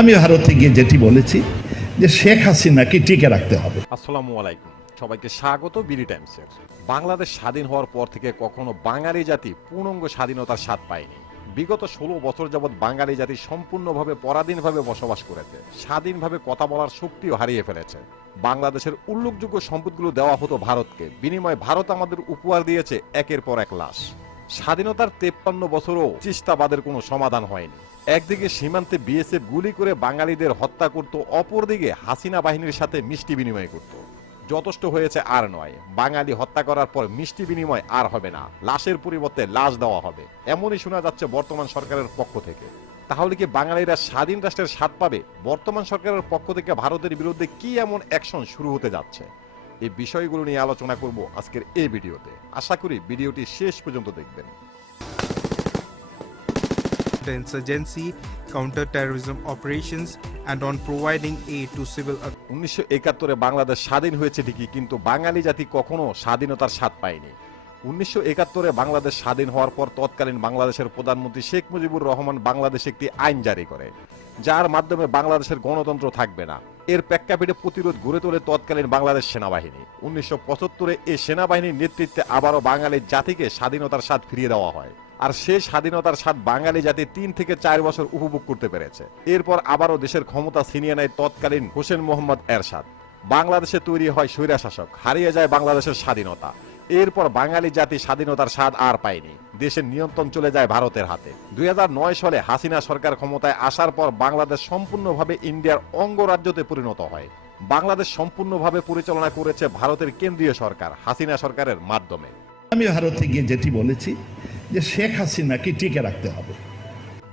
আমি ভারতে গিয়ে যেটি বলেছি যে শেখ হাসিনাকে টিকে রাখতে হবে। আসসালামু আলাইকুম, সবাইকে স্বাগত বিডি টাইমসের। বাংলাদেশ স্বাধীন হওয়ার পর থেকে কখনো বাঙালি জাতি পূর্ণাঙ্গ স্বাধীনতার স্বাদ পায়নি। বিগত 16 বছর যাবৎ বাঙালি জাতি সম্পূর্ণভাবে পরাধীনভাবে বসবাস করেছে, স্বাধীনভাবে কথা বলার শক্তিও হারিয়ে ফেলেছে। বাংলাদেশের উল্লেখযোগ্য সম্পদগুলো দেওয়া হতো ভারতকে, বিনিময়ে ভারত আমাদের উপহার দিয়েছে একের পর এক লাশ। স্বাধীনতার 53 বছরও চিস্তাবাদের কোনো সমাধান হয়নি। একদিকে সীমান্তে বিএসএফ গুলি করে বাঙালিদের হত্যা করত, অপরদিকে হাসিনা বাহিনীর সাথে মিষ্টি বিনিময় করত। যথেষ্ট হয়েছে, আর নয়। বাঙালি হত্যা করার পর মিষ্টি বিনিময় আর হবে না, লাশের পরিবর্তে লাশ দেওয়া হবে, এমনই শোনা যাচ্ছে বর্তমান সরকারের পক্ষ থেকে। তাহলে কি বাঙালিরা স্বাধীন রাষ্ট্রের স্বাদ পাবে? বর্তমান সরকারের পক্ষ থেকে ভারতের বিরুদ্ধে কি এমন অ্যাকশন শুরু হতে যাচ্ছে? এই বিষয়গুলো নিয়ে আলোচনা করব আজকের এই ভিডিওতে। আশা করি ভিডিওটি শেষ পর্যন্ত দেখবেন। The insurgency, counter-terrorism operations, and on providing aid to civil. 1971-এ Bangladesh স্বাধীন হয়েছে ঠিকই, কিন্তু বাঙালি জাতি কখনো স্বাধীনতার স্বাদ পায়নি। 1971-এ বাংলাদেশ স্বাধীন হওয়ার পর তৎকালীন বাংলাদেশের প্রধানমন্ত্রী শেখ মুজিবুর রহমান বাংলাদেশে একটি আইন জারি করে, যার মাধ্যমে বাংলাদেশের গণতন্ত্র থাকবে না। এর প্রেক্ষাপটে প্রতিরোধ গড়ে তোলে তৎকালীন বাংলাদেশ সেনাবাহিনী। 1975-এ এই সেনাবাহিনীর নেতৃত্বে আবারও বাঙালি জাতিকে স্বাধীনতার স্বাদ ফিরিয়ে দেওয়া হয়। আর সেই স্বাধীনতার স্বাদ বাঙালি জাতি 3 থেকে 4 বছর উপভোগ করতে পেরেছে। এরপর আবারও দেশের ক্ষমতা ছিনিয়ে নেয় তৎকালীন হোসেন মোহাম্মদ এরশাদ। বাংলাদেশে তৈরি হয় স্বৈরশাসক, হারিয়ে যায় বাংলাদেশের স্বাধীনতা। এরপর বাঙালি জাতি স্বাধীনতার স্বাদ আর পায়নি, দেশের নিয়ন্ত্রণ চলে যায় ভারতের হাতে। 2009 সালে হাসিনা সরকার ক্ষমতায় আসার পর বাংলাদেশ সম্পূর্ণভাবে ইন্ডিয়ার অঙ্গরাজ্যতে পরিণত হয়। বাংলাদেশ সম্পূর্ণভাবে পরিচালনা করেছে ভারতের কেন্দ্রীয় সরকার হাসিনা সরকারের মাধ্যমে। আমি ভারতে গিয়ে যেটি বলেছি যে শেখ হাসিনাকে টিকে রাখতে হবে।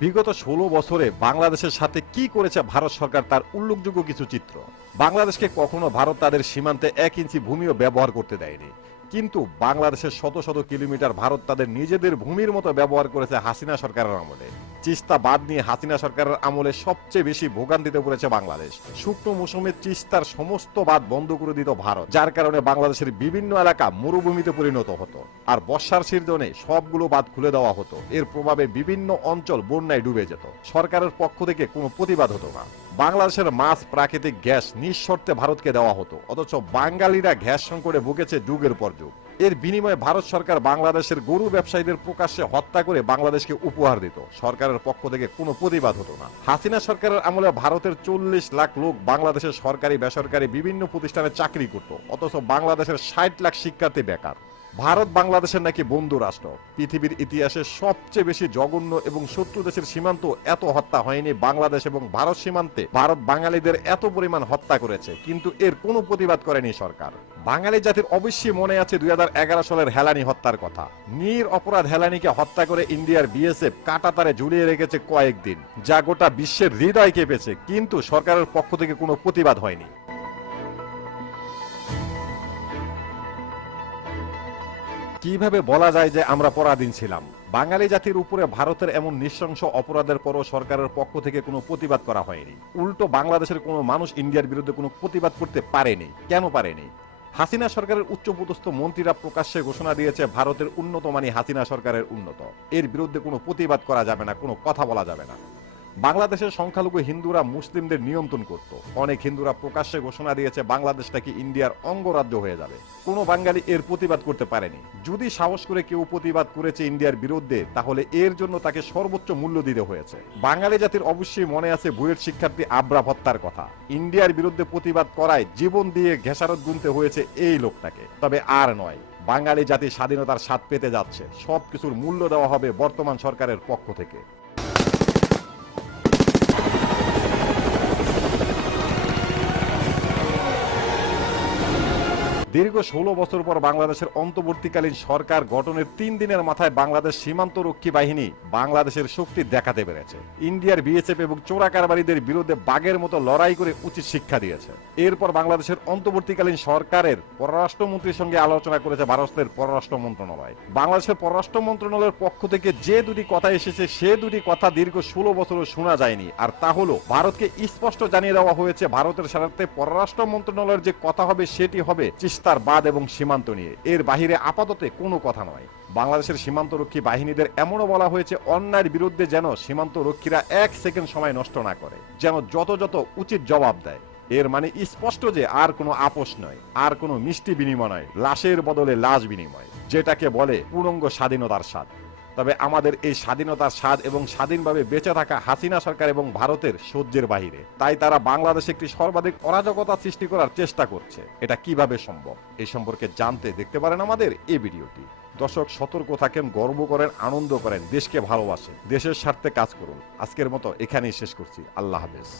বিগত 16 বছরে বাংলাদেশের সাথে কি করেছে ভারত সরকার তার উল্লেখযোগ্য কিছু চিত্র। বাংলাদেশকে কখনো ভারত তাদের সীমান্তে 1 ইঞ্চি ভূমিও ব্যবহার করতে দেয়নি, কিন্তু বাংলাদেশের শত শত কিলোমিটার ভারত তাদের নিজেদের ভূমির মতো ব্যবহার করেছে হাসিনা সরকারের আমলে। চিস্তা বাদ নিয়ে হাসিনা সরকারের আমলে সবচেয়ে বেশি ভোগান্তিতে পড়েছে বাংলাদেশ। শুকনো মৌসুমে চিস্তার সমস্ত বাঁধ বন্ধ করে দিত ভারত, যার কারণে বাংলাদেশের বিভিন্ন এলাকা মরুভূমিতে পরিণত হতো। আর বর্ষার সিজনে সবগুলো বাঁধ খুলে দেওয়া হতো। এর প্রভাবে বিভিন্ন অঞ্চল বন্যায় ডুবে যেত। সরকারের পক্ষ থেকে কোনো প্রতিবাদ হতো না। বাংলাদেশের মাছ, প্রাকৃতিক গ্যাস নিঃশর্তে ভারতকে দেওয়া হতো, অথচ বাঙালিরা গ্যাস সংকটে ভুগেছে যুগের পর যুগ। এর বিনিময়ে ভারত সরকার বাংলাদেশের গরু ব্যবসায়ীদের প্রকাশ্যে হত্যা করে বাংলাদেশকে উপহার দিত। সরকারের পক্ষ থেকে কোনো প্রতিবাদ হতো না। হাসিনা সরকারের আমলে ভারতের 40 লাখ লোক বাংলাদেশের সরকারি বেসরকারি বিভিন্ন প্রতিষ্ঠানে চাকরি করত, অথচ বাংলাদেশের 60 লাখ শিক্ষার্থী বেকার। ভারত বাংলাদেশের নাকি বন্ধু রাষ্ট্র। পৃথিবীর ইতিহাসে সবচেয়ে বেশি জঘন্য এবং শত্রু দেশের সীমান্ত এত হত্যা হয়নি। বাংলাদেশ এবং ভারত সীমান্তে ভারত বাঙালিদের এত পরিমাণ হত্যা করেছে, কিন্তু এর কোনো প্রতিবাদ করেনি সরকার। বাঙালি জাতির অবশ্যই মনে আছে 2011 সালের হেলানি হত্যার কথা। নির অপরাধ হেলানিকে হত্যা করে ইন্ডিয়ার বিএসএফ কাঁটাতারে ঝুলিয়ে রেখেছে কয়েকদিন, যা গোটা বিশ্বের হৃদয় কেঁপেছে, কিন্তু সরকারের পক্ষ থেকে কোনো প্রতিবাদ হয়নি। কিভাবে বলা যায় যে আমরা পরাধীন ছিলাম? বাঙালি জাতির উপরে ভারতের এমন নৃশংস অপরাধের পরও সরকারের পক্ষ থেকে কোনো প্রতিবাদ করা হয়নি। উল্টো বাংলাদেশের কোনো মানুষ ইন্ডিয়ার বিরুদ্ধে কোনো প্রতিবাদ করতে পারেনি। কেন পারেনি? হাসিনা সরকারের উচ্চপদস্থ মন্ত্রীরা প্রকাশ্যে ঘোষণা দিয়েছে ভারতের উন্নত মানি হাসিনা সরকারের উন্নত। এর বিরুদ্ধে কোনো প্রতিবাদ করা যাবে না, কোনো কথা বলা যাবে না। বাংলাদেশের সংখ্যালঘু হিন্দুরা মুসলিমদের নিয়ন্ত্রণ করত। অনেক হিন্দুরা প্রকাশ্যে ঘোষণা দিয়েছে বাংলাদেশ নাকি ইন্ডিয়ার অঙ্গরাজ্য হয়ে যাবে। কোনো বাঙালি এর প্রতিবাদ করতে পারেনি। যদি সাহস করে কেউ প্রতিবাদ করেছে ইন্ডিয়ার বিরুদ্ধে, তাহলে এর জন্য তাকে সর্বোচ্চ মূল্য দিতে হয়েছে। বাঙালি জাতির অবশ্যই মনে আছে বুয়েট শিক্ষার্থী আবরার হত্যার কথা। ইন্ডিয়ার বিরুদ্ধে প্রতিবাদ করায় জীবন দিয়ে ঘেঁষারত গুনতে হয়েছে এই লোকটাকে। তবে আর নয়, বাঙালি জাতি স্বাধীনতার স্বাদ পেতে যাচ্ছে। সবকিছুর মূল্য দেওয়া হবে বর্তমান সরকারের পক্ষ থেকে। দীর্ঘ 16 বছর পর বাংলাদেশের অন্তর্বর্তীকালীন সরকার গঠনের 3 দিনের মাথায় বাংলাদেশ সীমান্ত রক্ষী বাহিনী বাংলাদেশের শক্তি দেখাতে পেরেছে। ইন্ডিয়ার বিএসএফ এবং চোরাকারবারীদের বিরুদ্ধে বাঘের মতো লড়াই করে উচিত শিক্ষা দিয়েছে। এরপর বাংলাদেশের অন্তর্বর্তীকালীন সরকারের পররাষ্ট্রমন্ত্রীর সঙ্গে আলোচনা করেছে ভারতের পররাষ্ট্র মন্ত্রণালয়। বাংলাদেশের পররাষ্ট্র মন্ত্রণালয়ের পক্ষ থেকে যে দুটি কথা এসেছে, সে দুটি কথা দীর্ঘ 16 বছরও শোনা যায়নি। আর তা হলো, ভারতকে স্পষ্ট জানিয়ে দেওয়া হয়েছে ভারতের স্বার্থে পররাষ্ট্র মন্ত্রণালয়ের যে কথা হবে সেটি হবে তিস্তার বাঁধ এবং সীমান্ত নিয়ে, এর বাহিরে আপাতত কোনো কথা নয়। বাংলাদেশের সীমান্তরক্ষী বাহিনীদের এমনও বলা হয়েছে অন্যায়ের বিরুদ্ধে যেন সীমান্ত রক্ষীরা 1 সেকেন্ড সময় নষ্ট না করে, যেন যত উচিত জবাব দেয়। এর মানে স্পষ্ট যে আর কোনো আপোষ নয়, আর কোনো মিষ্টি বিনিময় নয়, লাশের বদলে লাশ বিনিময়, যেটাকে বলে পূর্ণাঙ্গ স্বাধীনতার স্বাদ। তবে আমাদের এই স্বাধীনতার স্বাদ এবং স্বাধীনভাবে বেঁচে থাকা হাসিনা সরকার এবং ভারতের সহ্যের বাহিরে। তাই তারা বাংলাদেশে একটি সর্বাধিক অরাজকতা সৃষ্টি করার চেষ্টা করছে। এটা কিভাবে সম্ভব, এই সম্পর্কে জানতে দেখতে পারেন আমাদের এই ভিডিওটি। দর্শক, সতর্ক থাকেন, গর্ব করেন, আনন্দ করেন, দেশকে ভালোবাসেন, দেশের স্বার্থে কাজ করুন। আজকের মতো এখানেই শেষ করছি। আল্লাহ হাফেজ।